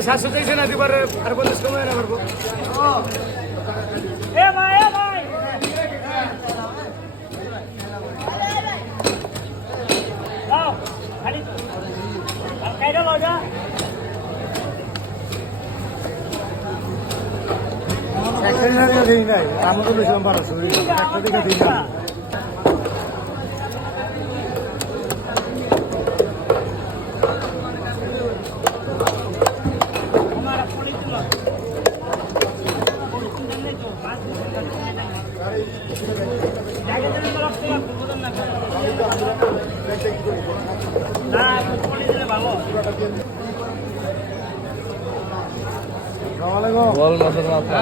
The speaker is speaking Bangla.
তো 700 চাইছে না দিবার আর 50 কমায় না পারবো এ ভাই খালি আর কাইরা লজা একটা দিন দিই নাই আমি তো লইছিলাম 1200 একটা দিকে দিই না বল মাছের মাথা